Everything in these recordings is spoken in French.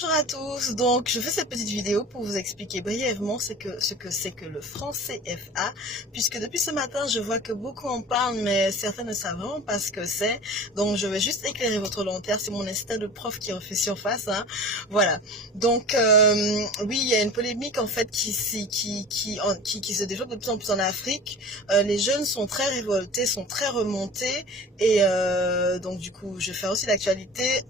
Bonjour à tous, donc je fais cette petite vidéo pour vous expliquer brièvement ce que c'est que le franc CFA, puisque depuis ce matin je vois que beaucoup en parlent mais certains ne savent vraiment pas ce que c'est, donc je vais juste éclairer votre lanterne, c'est mon instinct de prof qui refait surface, hein. Voilà, donc oui, il y a une polémique en fait qui se développe de plus en plus en Afrique. Les jeunes sont très révoltés, sont très remontés et donc du coup je vais faire aussi l'actualité.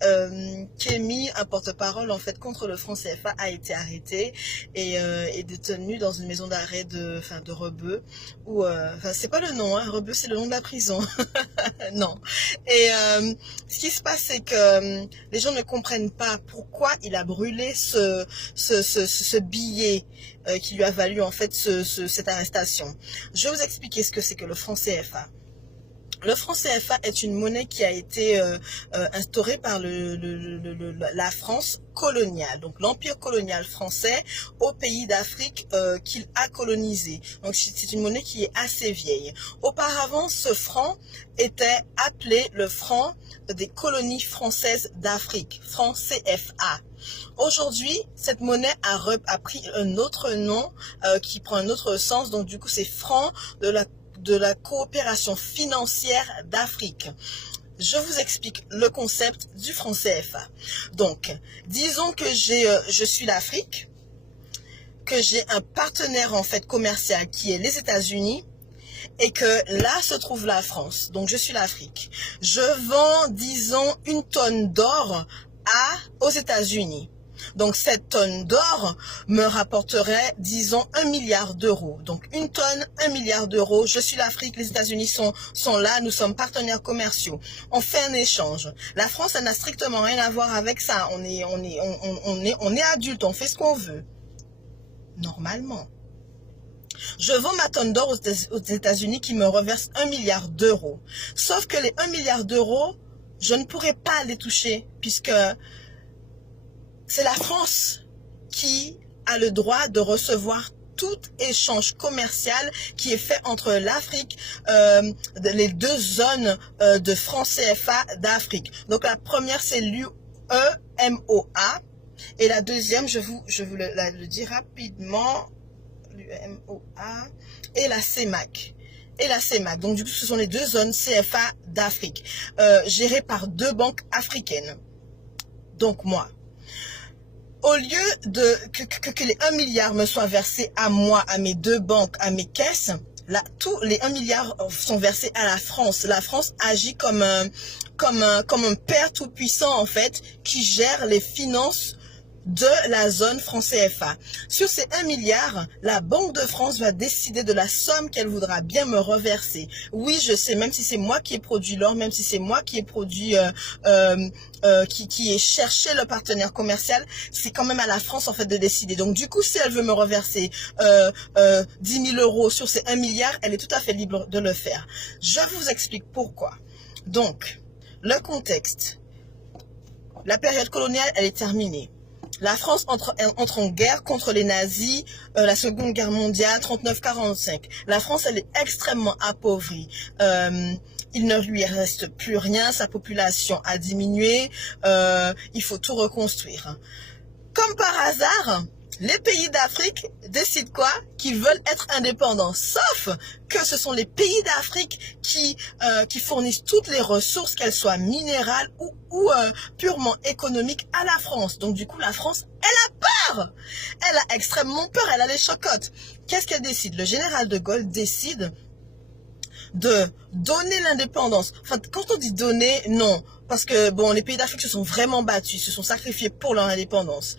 Kémy, un porte-parole en fait contre le franc CFA, a été arrêté et détenu dans une maison d'arrêt de Rebeu, ou c'est pas le nom, hein, Rebeu c'est le nom de la prison. Non. Et ce qui se passe, c'est que les gens ne comprennent pas pourquoi il a brûlé ce billet qui lui a valu en fait cette arrestation. Je vais vous expliquer ce que c'est que le franc CFA. Le franc CFA est une monnaie qui a été instaurée par la France coloniale, donc l'empire colonial français au pays d'Afrique qu'il a colonisé. Donc c'est une monnaie qui est assez vieille. Auparavant, ce franc était appelé le franc des colonies françaises d'Afrique, franc CFA. Aujourd'hui, cette monnaie a pris un autre nom qui prend un autre sens, donc du coup c'est franc de la coopération financière d'Afrique. Je vous explique le concept du franc CFA. Donc, disons que je suis l'Afrique, que j'ai un partenaire en fait commercial qui est les États-Unis, et que là se trouve la France. Donc, je suis l'Afrique. Je vends, disons, une tonne d'or aux États-Unis. Donc, cette tonne d'or me rapporterait, disons, 1 milliard d'euros. Donc, une tonne, 1 milliard d'euros. Je suis l'Afrique, les États-Unis sont là, nous sommes partenaires commerciaux. On fait un échange. La France, elle n'a strictement rien à voir avec ça. On est adulte, on fait ce qu'on veut. Normalement. Je vends ma tonne d'or aux États-Unis qui me reverse 1 milliard d'euros. Sauf que les 1 milliard d'euros, je ne pourrais pas les toucher puisque c'est la France qui a le droit de recevoir tout échange commercial qui est fait entre l'Afrique, les deux zones de franc CFA d'Afrique. Donc la première c'est l'UEMOA et la deuxième, je vous le dis rapidement, l'UEMOA et la CEMAC. Donc du coup ce sont les deux zones CFA d'Afrique, gérées par deux banques africaines. Donc moi, au lieu que les 1 milliard me soient versés à moi, à mes deux banques, à mes caisses, là, tous les 1 milliard sont versés à la France. La France agit comme un père tout puissant, en fait, qui gère les finances de la zone franc CFA. Sur ces 1 milliard, la Banque de France va décider de la somme qu'elle voudra bien me reverser. Oui, je sais, même si c'est moi qui ai produit l'or, même si c'est moi qui ai produit, qui ai cherché le partenaire commercial, c'est quand même à la France en fait de décider. Donc du coup, si elle veut me reverser 10 000 euros sur ces 1 milliard, elle est tout à fait libre de le faire. Je vous explique pourquoi. Donc, le contexte. La période coloniale, elle est terminée. La France entre en guerre contre les nazis, la Seconde Guerre mondiale, 39-45. La France, elle est extrêmement appauvrie. Il ne lui reste plus rien, sa population a diminué, il faut tout reconstruire. Comme par hasard, les pays d'Afrique décident quoi? Qu'ils veulent être indépendants. Sauf que ce sont les pays d'Afrique qui fournissent toutes les ressources, qu'elles soient minérales ou purement économiques, à la France. Donc du coup, la France, elle a peur. Elle a extrêmement peur, elle a les chocottes. Qu'est-ce qu'elle décide? Le général de Gaulle décide de donner l'indépendance. Enfin, quand on dit donner, non. Parce que, bon, les pays d'Afrique se sont vraiment battus, se sont sacrifiés pour leur indépendance.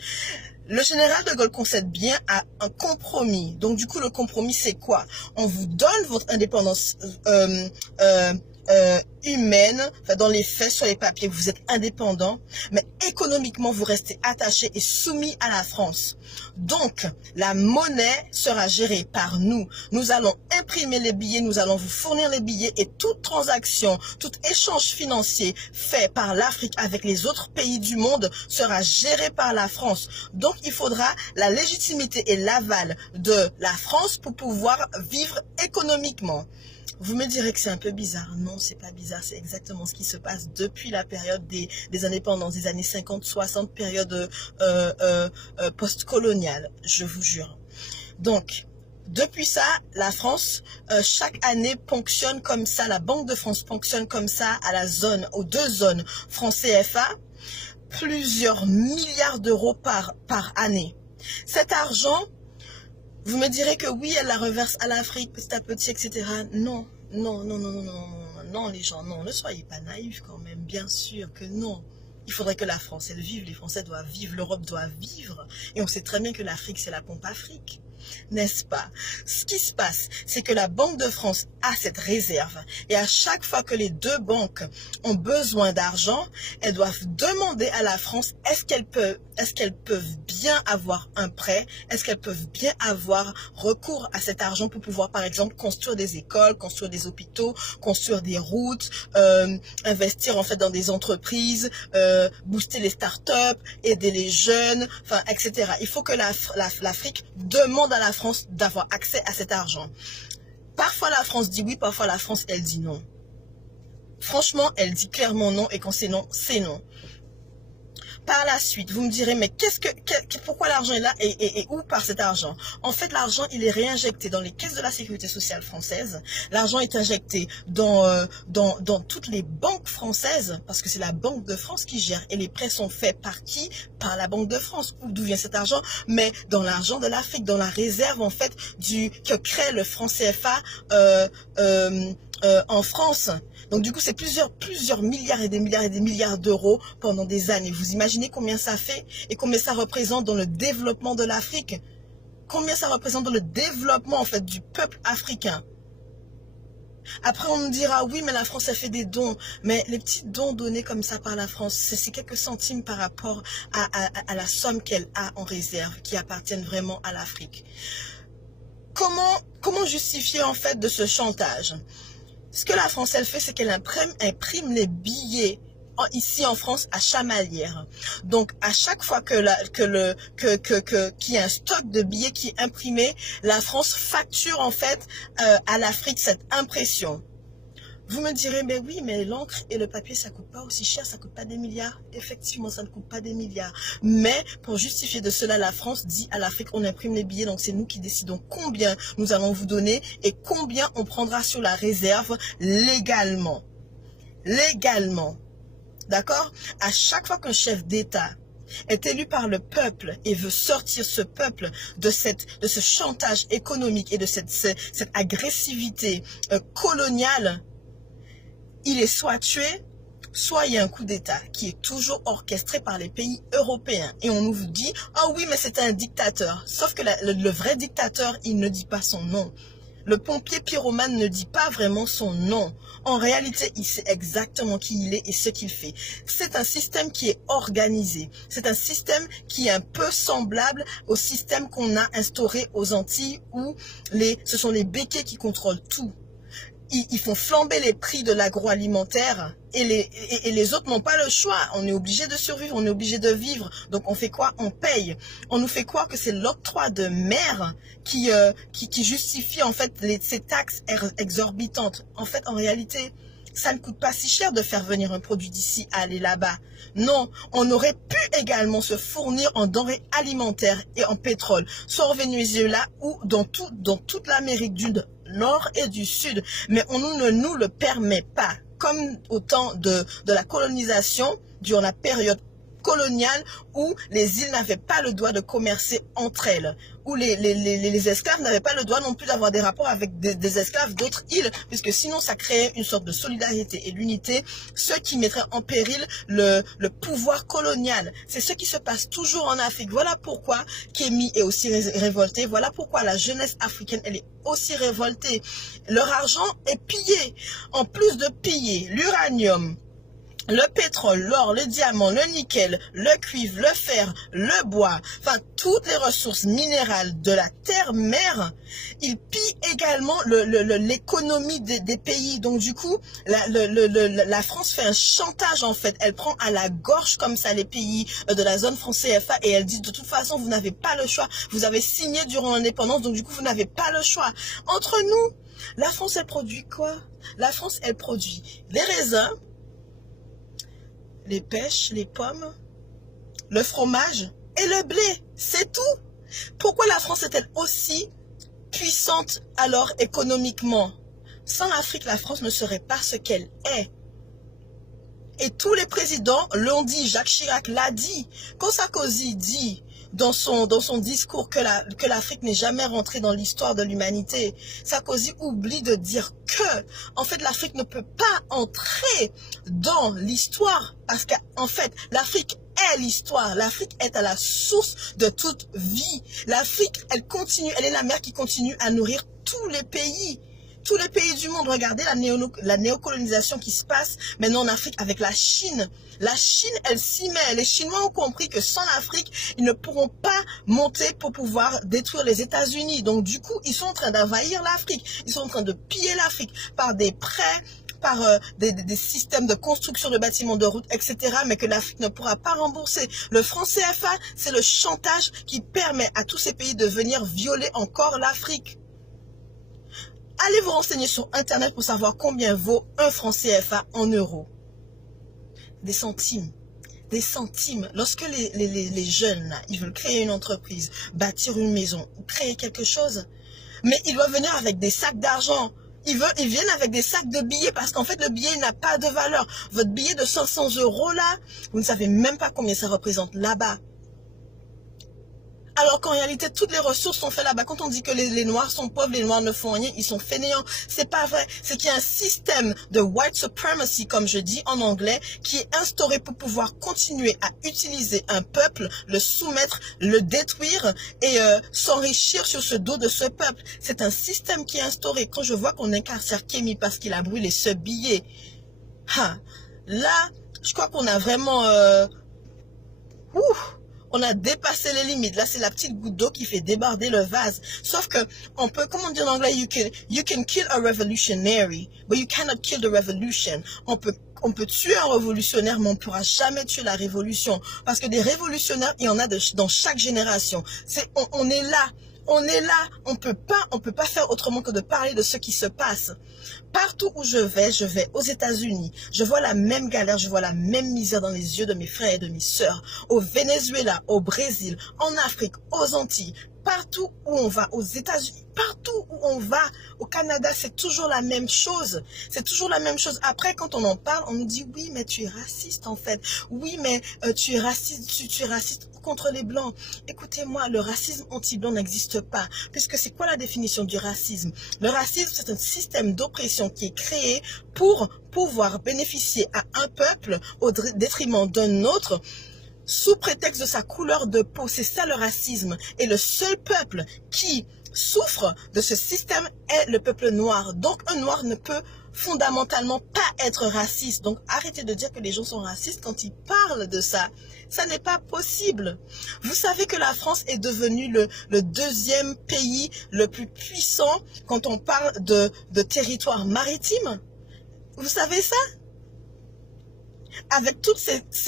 Le général de Gaulle concède bien à un compromis. Donc, du coup, le compromis, c'est quoi? On vous donne votre indépendance humaine, enfin, dans les faits, sur les papiers, vous êtes indépendant, mais économiquement, vous restez attaché et soumis à la France. Donc, la monnaie sera gérée par nous. Nous allons imprimer les billets, nous allons vous fournir les billets et toute transaction, tout échange financier fait par l'Afrique avec les autres pays du monde sera géré par la France. Donc, il faudra la légitimité et l'aval de la France pour pouvoir vivre économiquement. Vous me direz que c'est un peu bizarre. Non, c'est pas bizarre. C'est exactement ce qui se passe depuis la période des indépendances, des années 50, 60, période post-coloniale. Je vous jure. Donc, depuis ça, la France, chaque année ponctionne comme ça, la Banque de France ponctionne comme ça à la zone, aux deux zones franc CFA, plusieurs milliards d'euros par année. Cet argent, vous me direz que oui, elle la reverse à l'Afrique petit à petit, etc. Non, non, non, non, non, non, non, les gens, non, ne soyez pas naïfs quand même, bien sûr que non. Il faudrait que la France, elle vive, les Français doivent vivre, l'Europe doit vivre. Et on sait très bien que l'Afrique, c'est la pompe Afrique. N'est-ce pas? Ce qui se passe, c'est que la Banque de France a cette réserve. Et à chaque fois que les deux banques ont besoin d'argent, elles doivent demander à la France, est-ce qu'elles peuvent bien avoir un prêt? Est-ce qu'elles peuvent bien avoir recours à cet argent pour pouvoir, par exemple, construire des écoles, construire des hôpitaux, construire des routes, investir en fait dans des entreprises, booster les startups, aider les jeunes, enfin, etc. Il faut que l'Afrique demande à la France d'avoir accès à cet argent. Parfois la France dit oui, parfois la France elle dit non. Franchement, elle dit clairement non, et quand c'est non, c'est non. Par la suite, vous me direz, mais pourquoi l'argent est là et où part cet argent? En fait, l'argent, il est réinjecté dans les caisses de la sécurité sociale française. L'argent est injecté dans toutes les banques françaises, parce que c'est la Banque de France qui gère. Et les prêts sont faits par qui? Par la Banque de France. D'où vient cet argent? Mais dans l'argent de l'Afrique, dans la réserve, en fait, que crée le franc CFA en France. Donc du coup, c'est plusieurs milliards et des milliards d'euros pendant des années. Vous imaginez combien ça fait et combien ça représente dans le développement de l'Afrique? Combien ça représente dans le développement en fait du peuple africain? Après, on nous dira, oui, mais la France a fait des dons. Mais les petits dons donnés comme ça par la France, c'est quelques centimes par rapport à la somme qu'elle a en réserve, qui appartiennent vraiment à l'Afrique. Comment justifier en fait de ce chantage? Ce que la France, elle fait, c'est qu'elle imprime les billets ici en France à chamalière. Donc, à chaque fois qu'il y a un stock de billets qui est imprimé, la France facture en fait à l'Afrique cette impression. Vous me direz, mais oui, mais l'encre et le papier, ça coûte pas aussi cher, ça coûte pas des milliards. Effectivement, ça ne coûte pas des milliards. Mais pour justifier de cela, la France dit à l'Afrique, on imprime les billets, donc c'est nous qui décidons combien nous allons vous donner et combien on prendra sur la réserve légalement. Légalement. D'accord? À chaque fois qu'un chef d'État est élu par le peuple et veut sortir ce peuple de ce chantage économique et de cette agressivité coloniale, il est soit tué, soit il y a un coup d'État qui est toujours orchestré par les pays européens. Et on nous dit, ah oui, mais c'est un dictateur. Sauf que le vrai dictateur, il ne dit pas son nom. Le pompier pyromane ne dit pas vraiment son nom. En réalité, il sait exactement qui il est et ce qu'il fait. C'est un système qui est organisé. C'est un système qui est un peu semblable au système qu'on a instauré aux Antilles où ce sont les béquets qui contrôlent tout. Ils font flamber les prix de l'agroalimentaire et les autres n'ont pas le choix. On est obligé de survivre, on est obligé de vivre. Donc on fait quoi? On paye. On nous fait croire que c'est l'octroi de mer qui justifie en fait ces taxes exorbitantes. En fait, en réalité, ça ne coûte pas si cher de faire venir un produit d'ici à aller là-bas. Non, on aurait pu également se fournir en denrées alimentaires et en pétrole, soit au Venezuela ou dans toute l'Amérique du Nord et du Sud. Mais on ne nous le permet pas. Comme au temps de la colonisation, durant la période coloniale, où les îles n'avaient pas le droit de commercer entre elles, où les esclaves n'avaient pas le droit non plus d'avoir des rapports avec des esclaves d'autres îles, puisque sinon ça créait une sorte de solidarité et l'unité, ce qui mettrait en péril le pouvoir colonial. C'est ce qui se passe toujours en Afrique. Voilà pourquoi Kémy est aussi révolté, voilà pourquoi la jeunesse africaine, elle est aussi révoltée. Leur argent est pillé. En plus de piller l'uranium, le pétrole, l'or, le diamant, le nickel, le cuivre, le fer, le bois, enfin toutes les ressources minérales de la terre-mer, il pille également l'économie des pays. Donc du coup, la France fait un chantage en fait. Elle prend à la gorge comme ça les pays de la zone franc CFA et elle dit de toute façon vous n'avez pas le choix. Vous avez signé durant l'indépendance, donc du coup vous n'avez pas le choix. Entre nous, la France elle produit quoi? La France elle produit des raisins, les pêches, les pommes, le fromage et le blé. C'est tout. Pourquoi la France est-elle aussi puissante alors économiquement? Sans l'Afrique, la France ne serait pas ce qu'elle est. Et tous les présidents l'ont dit. Jacques Chirac l'a dit. Quand Sarkozy dit dans son discours que l'Afrique n'est jamais rentrée dans l'histoire de l'humanité, Sarkozy oublie de dire que, en fait, l'Afrique ne peut pas entrer dans l'histoire parce qu'en fait, l'Afrique est l'histoire. L'Afrique est à la source de toute vie. L'Afrique, elle continue, elle est la mer qui continue à nourrir tous les pays. Tous les pays du monde, regardez la néocolonisation qui se passe maintenant en Afrique avec la Chine. La Chine, elle s'y met. Les Chinois ont compris que sans l'Afrique, ils ne pourront pas monter pour pouvoir détruire les États-Unis. Donc du coup, ils sont en train d'envahir l'Afrique. Ils sont en train de piller l'Afrique par des prêts, par des systèmes de construction de bâtiments de route, etc. Mais que l'Afrique ne pourra pas rembourser. Le franc CFA, c'est le chantage qui permet à tous ces pays de venir violer encore l'Afrique. Allez vous renseigner sur Internet pour savoir combien vaut un franc CFA en euros. Des centimes. Des centimes. Lorsque les jeunes, là, ils veulent créer une entreprise, bâtir une maison, créer quelque chose, mais ils doivent venir avec des sacs d'argent. Ils viennent avec des sacs de billets parce qu'en fait, le billet n'a pas de valeur. Votre billet de 500 € là, vous ne savez même pas combien ça représente là-bas. Alors qu'en réalité, toutes les ressources sont faites là-bas. Quand on dit que les Noirs sont pauvres, les Noirs ne font rien, ils sont fainéants. C'est pas vrai. C'est qu'il y a un système de white supremacy, comme je dis en anglais, qui est instauré pour pouvoir continuer à utiliser un peuple, le soumettre, le détruire et s'enrichir sur ce dos de ce peuple. C'est un système qui est instauré. Quand je vois qu'on incarcère Kémy parce qu'il a brûlé ce billet, là, je crois qu'on a vraiment... on a dépassé les limites. Là, c'est la petite goutte d'eau qui fait déborder le vase. Sauf que, on peut, comme on dit en anglais, you can kill a revolutionary, but you cannot kill the revolution. On peut tuer un révolutionnaire, mais on ne pourra jamais tuer la révolution. Parce que des révolutionnaires, il y en a dans chaque génération. On est là. On est là, on peut pas faire autrement que de parler de ce qui se passe. Partout où je vais aux États-Unis, je vois la même galère, je vois la même misère dans les yeux de mes frères et de mes sœurs. Au Venezuela, au Brésil, en Afrique, aux Antilles, partout où on va, aux États-Unis, partout où on va, au Canada, c'est toujours la même chose. C'est toujours la même chose. Après, quand on en parle, on nous dit, oui, mais tu es raciste en fait. Oui, mais tu es raciste, tu es raciste contre les Blancs. Écoutez-moi, le racisme anti-blanc n'existe pas. Puisque c'est quoi la définition du racisme? Le racisme, c'est un système d'oppression qui est créé pour pouvoir bénéficier à un peuple au détriment d'un autre, sous prétexte de sa couleur de peau. C'est ça le racisme. Et le seul peuple qui souffre de ce système est le peuple noir. Donc un noir ne peut fondamentalement pas être raciste. Donc arrêtez de dire que les gens sont racistes quand ils parlent de ça. Ça n'est pas possible. Vous savez que la France est devenue le deuxième pays le plus puissant quand on parle de territoire maritime. Vous savez ça? Avec toutes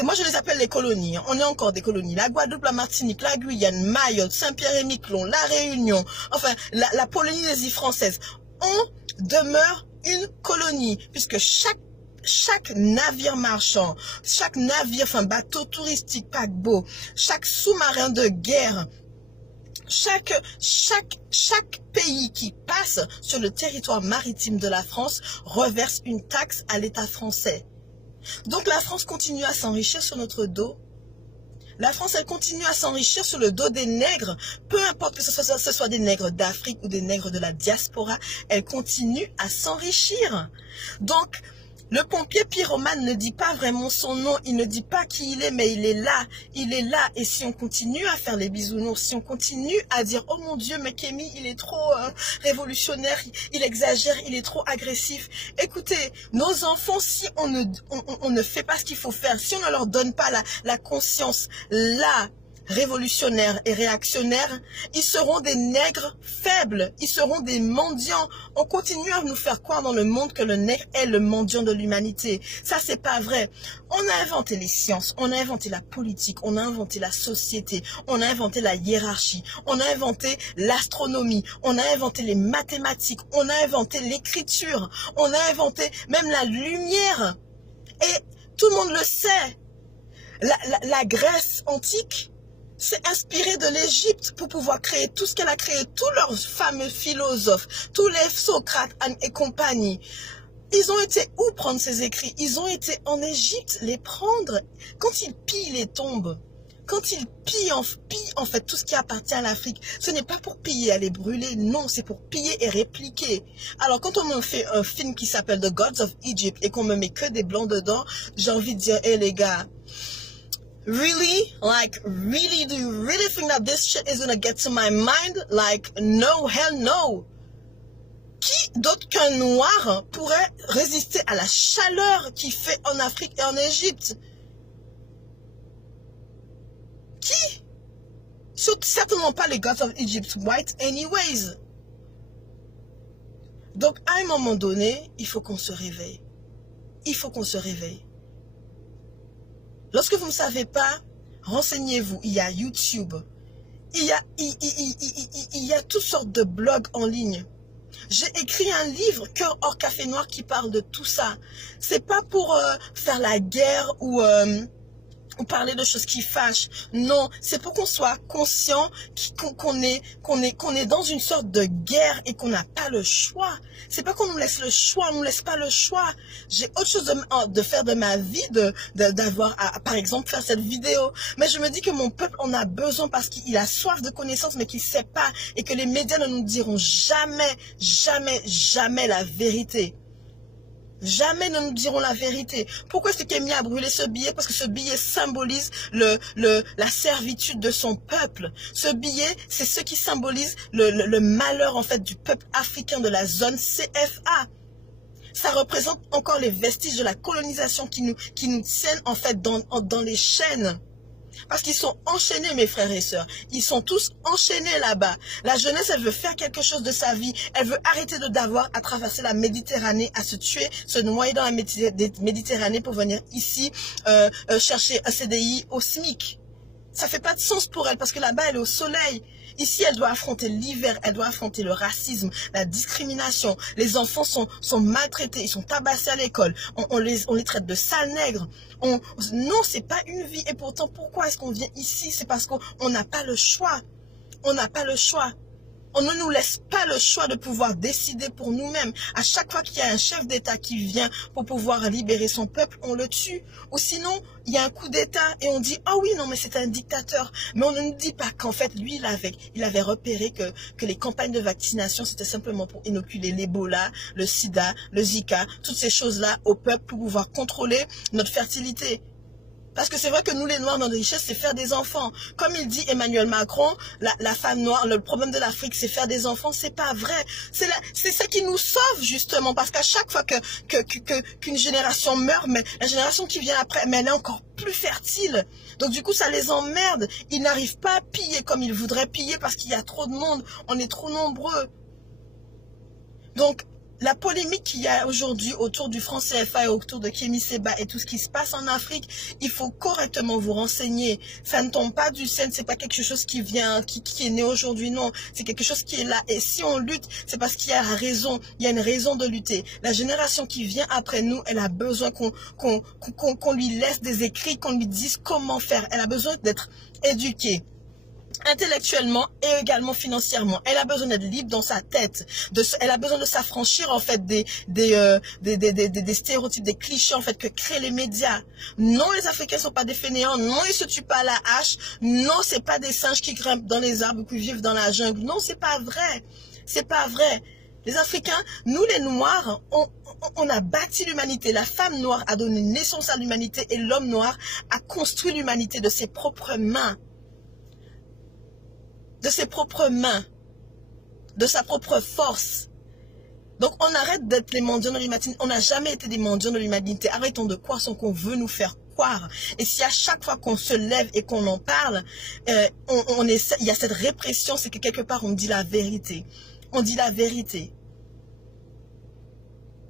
moi je les appelle les colonies, on est encore des colonies, la Guadeloupe, la Martinique, la Guyane, Mayotte, Saint-Pierre-et-Miquelon, la Réunion, enfin la Polynésie française, on demeure une colonie, puisque chaque navire marchand, chaque navire, enfin bateau touristique, paquebot, chaque sous-marin de guerre, chaque pays qui passe sur le territoire maritime de la France reverse une taxe à l'État français. Donc la France continue à s'enrichir sur notre dos. La France, elle continue à s'enrichir sur le dos des nègres. Peu importe que ce soit des nègres d'Afrique ou des nègres de la diaspora, elle continue à s'enrichir. Donc, Le pompier pyromane ne dit pas vraiment son nom, il ne dit pas qui il est, mais il est là, et si on continue à faire les bisounours, si on continue à dire, oh mon Dieu, mais Kémy, il est trop révolutionnaire, il exagère, il est trop agressif. Écoutez, nos enfants, si on ne fait pas ce qu'il faut faire, si on ne leur donne pas la conscience, là, révolutionnaires et réactionnaires, ils seront des nègres faibles, ils seront des mendiants. On continue à nous faire croire dans le monde que le nègre est le mendiant de l'humanité. Ça, c'est pas vrai. On a inventé les sciences, on a inventé la politique, on a inventé la société, on a inventé la hiérarchie, on a inventé l'astronomie, on a inventé les mathématiques, on a inventé l'écriture, on a inventé même la lumière. Et tout le monde le sait. La Grèce antique s'est inspirée de l'Égypte pour pouvoir créer tout ce qu'elle a créé, tous leurs fameux philosophes, tous les Socrates et compagnie. Ils ont été où prendre ces écrits? Ils ont été en Égypte les prendre. Quand ils pillent les tombes, quand ils pillent en fait tout ce qui appartient à l'Afrique, ce n'est pas pour piller et les brûler, non, c'est pour piller et répliquer. Alors quand on me fait un film qui s'appelle The Gods of Egypt et qu'on me met que des blancs dedans, j'ai envie de dire, hé les gars, really? Really? Do you really think that this shit is gonna get to my mind? Like, no, hell no. Qui d'autre qu'un noir pourrait résister à la chaleur qu'il fait en Afrique et en Égypte? Qui? Certainement pas les gods of Egypt white anyways. Donc, à un moment donné, il faut qu'on se réveille. Il faut qu'on se réveille. Lorsque vous ne savez pas, renseignez-vous. Il y a YouTube. Il y a toutes sortes de blogs en ligne. J'ai écrit un livre, Cœur hors café noir, qui parle de tout ça. C'est pas pour faire la guerre ou parler de choses qui fâchent. Non, c'est pour qu'on soit conscient qu'on est dans une sorte de guerre et qu'on n'a pas le choix. C'est pas qu'on nous laisse le choix, on nous laisse pas le choix. J'ai autre chose de faire de ma vie, d'avoir par exemple faire cette vidéo. Mais je me dis que mon peuple en a besoin parce qu'il a soif de connaissances mais qu'il sait pas, et que les médias ne nous diront jamais, jamais, jamais la vérité. Jamais ne nous diront la vérité. Pourquoi est-ce que Kémy a brûlé ce billet? Parce que ce billet symbolise la servitude de son peuple. Ce billet, c'est ce qui symbolise le malheur en fait du peuple africain de la zone CFA. Ça représente encore les vestiges de la colonisation qui nous tiennent en fait dans les chaînes. Parce qu'ils sont enchaînés, mes frères et sœurs. Ils sont tous enchaînés là-bas. La jeunesse, elle veut faire quelque chose de sa vie. Elle veut arrêter d'avoir à traverser la Méditerranée, à se tuer, se noyer dans la Méditerranée pour venir ici chercher un CDI au SMIC. Ça fait pas de sens pour elle parce que là-bas, elle est au soleil. Ici, elle doit affronter l'hiver, elle doit affronter le racisme, la discrimination. Les enfants sont maltraités, ils sont tabassés à l'école. On les traite de sales nègres. Non, c'est pas une vie. Et pourtant, pourquoi est-ce qu'on vient ici? C'est parce qu'on n'a pas le choix. On n'a pas le choix. On ne nous laisse pas le choix de pouvoir décider pour nous-mêmes. À chaque fois qu'il y a un chef d'État qui vient pour pouvoir libérer son peuple, on le tue. Ou sinon, il y a un coup d'État et on dit « Ah oui, non, mais c'est un dictateur ». Mais on ne nous dit pas qu'en fait, lui, il avait repéré que les campagnes de vaccination, c'était simplement pour inoculer l'Ebola, le sida, le Zika, toutes ces choses-là au peuple pour pouvoir contrôler notre fertilité. Parce que c'est vrai que nous, les Noirs, notre richesse, c'est faire des enfants. Comme il dit Emmanuel Macron, la femme noire, le problème de l'Afrique, c'est faire des enfants. C'est pas vrai. C'est ça qui nous sauve, justement. Parce qu'à chaque fois qu'une génération meurt, mais la génération qui vient après, mais elle est encore plus fertile. Donc, du coup, ça les emmerde. Ils n'arrivent pas à piller comme ils voudraient piller parce qu'il y a trop de monde. On est trop nombreux. Donc, la polémique qu'il y a aujourd'hui autour du franc CFA et autour de Kémy Séba et tout ce qui se passe en Afrique, il faut correctement vous renseigner. Ça ne tombe pas du ciel, c'est pas quelque chose qui vient, qui est né aujourd'hui, non. C'est quelque chose qui est là. Et si on lutte, c'est parce qu'il y a raison, il y a une raison de lutter. La génération qui vient après nous, elle a besoin qu'on lui laisse des écrits, qu'on lui dise comment faire. Elle a besoin d'être éduquée intellectuellement et également financièrement. Elle a besoin d'être libre dans sa tête. Elle a besoin de s'affranchir en fait des stéréotypes, des clichés en fait que créent les médias. Non, les Africains sont pas des fainéants. Non, ils se tuent pas à la hache. Non, c'est pas des singes qui grimpent dans les arbres ou qui vivent dans la jungle. Non, c'est pas vrai. C'est pas vrai. Les Africains, nous les Noirs, on a bâti l'humanité. La femme noire a donné naissance à l'humanité et l'homme noir a construit l'humanité de ses propres mains. De ses propres mains. De sa propre force. Donc on arrête d'être les mendiants de l'humanité. On n'a jamais été des mendiants de l'humanité. Arrêtons de croire ce qu'on veut nous faire croire. Et si à chaque fois qu'on se lève et qu'on en parle, il y a cette répression, c'est que quelque part on dit la vérité. On dit la vérité.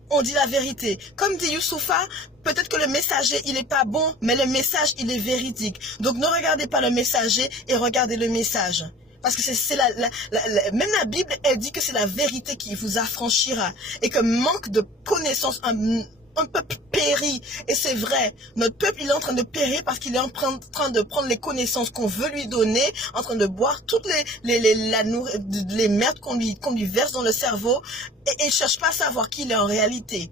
On dit la vérité. Comme dit Youssoufa, peut-être que le messager, il n'est pas bon, mais le message, il est véridique. Donc ne regardez pas le messager et regardez le message. Parce que c'est même la Bible, elle dit que c'est la vérité qui vous affranchira. Et que manque de connaissances, un peuple périt. Et c'est vrai, notre peuple il est en train de périr parce qu'il est en train de prendre les connaissances qu'on veut lui donner, en train de boire toutes les merdes qu'on lui verse dans le cerveau, et il ne cherche pas à savoir qui il est en réalité.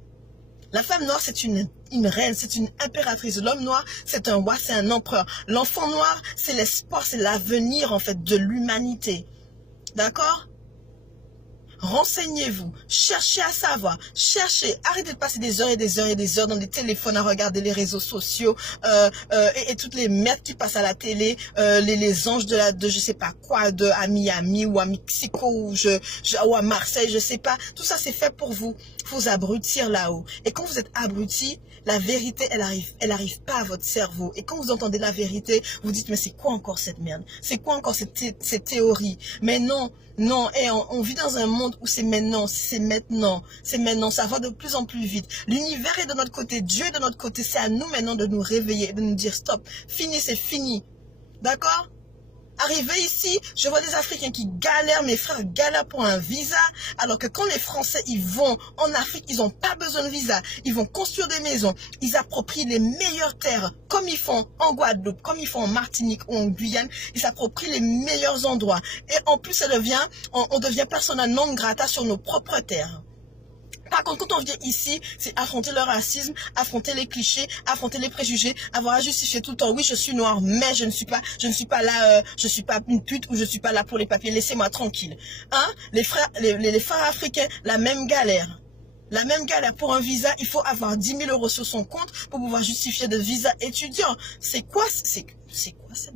La femme noire, c'est une reine, c'est une impératrice. L'homme noir, c'est un roi, c'est un empereur. L'enfant noir, c'est l'espoir, c'est l'avenir en fait de l'humanité. D'accord? Renseignez-vous, cherchez à savoir, cherchez, arrêtez de passer des heures et des heures et des heures dans des téléphones à regarder les réseaux sociaux et toutes les merdes qui passent à la télé, les anges de je sais pas quoi, à Miami ou à Mexico ou à Marseille, je sais pas. Tout ça c'est fait pour vous abrutir là-haut. Et quand vous êtes abruti, la vérité elle arrive pas à votre cerveau. Et quand vous entendez la vérité, vous dites mais c'est quoi encore cette merde? C'est quoi encore cette théorie? Mais non. Non, et on vit dans un monde où c'est maintenant, ça va de plus en plus vite. L'univers est de notre côté, Dieu est de notre côté, c'est à nous maintenant de nous réveiller, de nous dire stop, fini, c'est fini. D'accord? Arrivé ici, je vois des Africains qui galèrent, mes frères galèrent pour un visa, alors que quand les Français, ils vont en Afrique, ils n'ont pas besoin de visa. Ils vont construire des maisons, ils approprient les meilleures terres, comme ils font en Guadeloupe, comme ils font en Martinique ou en Guyane, ils s'approprient les meilleurs endroits. Et en plus, on devient persona non grata sur nos propres terres. Par contre, quand on vient ici, c'est affronter le racisme, affronter les clichés, affronter les préjugés, avoir à justifier tout le temps. Oui, je suis noire, mais je ne suis pas là, je suis pas une pute ou je suis pas là pour les papiers. Laissez-moi tranquille. Hein? Les frères africains, la même galère. La même galère pour un visa, il faut avoir 10 000 € sur son compte pour pouvoir justifier de visa étudiant. C'est quoi cette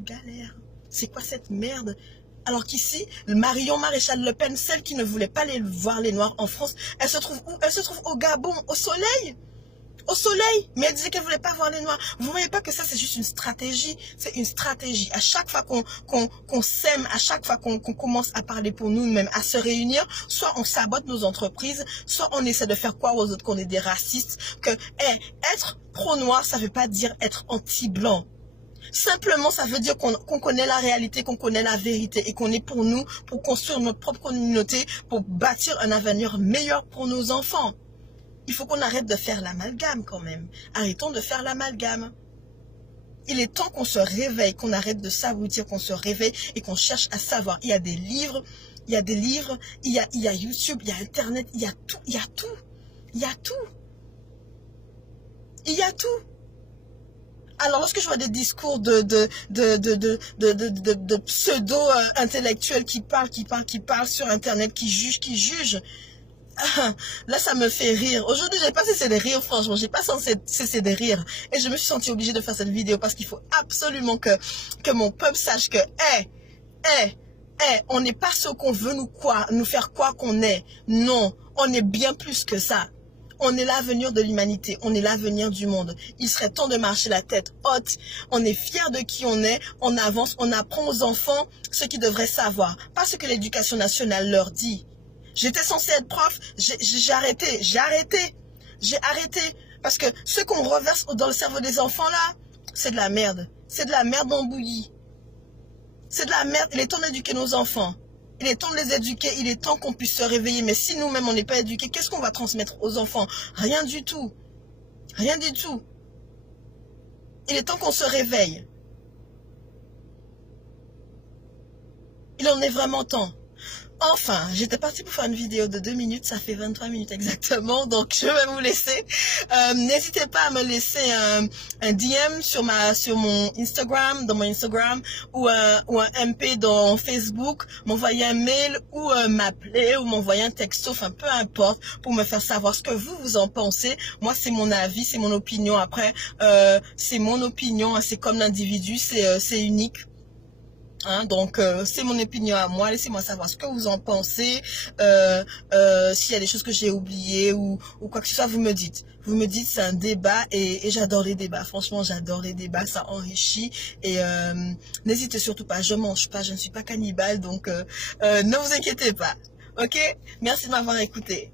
galère? C'est quoi cette merde? Alors qu'ici, Marion Maréchal Le Pen, celle qui ne voulait pas voir les Noirs en France, elle se trouve où? Elle se trouve au Gabon, au soleil. Au soleil. Mais elle disait qu'elle ne voulait pas voir les Noirs. Vous ne voyez pas que ça, c'est juste une stratégie. C'est une stratégie. À chaque fois qu'on s'aime, à chaque fois qu'on commence à parler pour nous-mêmes, à se réunir, soit on sabote nos entreprises, soit on essaie de faire croire aux autres qu'on est des racistes, que être pro-noir, ça ne veut pas dire être anti-blanc. Simplement, ça veut dire qu'on connaît la réalité, qu'on connaît la vérité et qu'on est pour nous, pour construire notre propre communauté, pour bâtir un avenir meilleur pour nos enfants. Il faut qu'on arrête de faire l'amalgame quand même. Arrêtons de faire l'amalgame. Il est temps qu'on se réveille, qu'on arrête de s'abrutir, qu'on se réveille et qu'on cherche à savoir. Il y a des livres, il y a YouTube, il y a Internet, il y a tout, il y a tout. Il y a tout. Il y a tout. Alors, lorsque je vois des discours de pseudo-intellectuels qui parlent sur Internet, qui jugent, là, ça me fait rire. Aujourd'hui, j'ai pas cessé de rire, franchement. J'ai pas cessé de rire. Et je me suis sentie obligée de faire cette vidéo parce qu'il faut absolument que mon peuple sache que, on n'est pas ce qu'on veut nous faire croire qu'on est. Non, on est bien plus que ça. On est l'avenir de l'humanité, on est l'avenir du monde. Il serait temps de marcher la tête haute. On est fiers de qui on est, on avance, on apprend aux enfants ce qu'ils devraient savoir. Pas ce que l'éducation nationale leur dit. J'étais censée être prof, j'ai arrêté. Parce que ce qu'on reverse dans le cerveau des enfants là, c'est de la merde. C'est de la merde en bouillie. C'est de la merde, il est temps d'éduquer nos enfants. Il est temps de les éduquer, il est temps qu'on puisse se réveiller. Mais si nous-mêmes, on n'est pas éduqués, qu'est-ce qu'on va transmettre aux enfants? Rien du tout. Rien du tout. Il est temps qu'on se réveille. Il en est vraiment temps. Enfin, j'étais partie pour faire une vidéo de 2 minutes, ça fait 23 minutes exactement, donc je vais vous laisser. N'hésitez pas à me laisser un DM sur mon Instagram, dans mon Instagram, ou un MP dans Facebook, m'envoyer un mail ou m'appeler ou m'envoyer un texto, enfin peu importe, pour me faire savoir ce que vous en pensez. Moi, c'est mon avis, c'est mon opinion. Après, c'est mon opinion, hein, c'est comme l'individu, c'est unique. Hein, donc c'est mon opinion à moi, laissez-moi savoir ce que vous en pensez, s'il y a des choses que j'ai oubliées ou quoi que ce soit, vous me dites, c'est un débat et j'adore les débats, franchement j'adore les débats, ça enrichit et n'hésitez surtout pas, je mange pas, je ne suis pas cannibale, donc ne vous inquiétez pas, ok, merci de m'avoir écouté.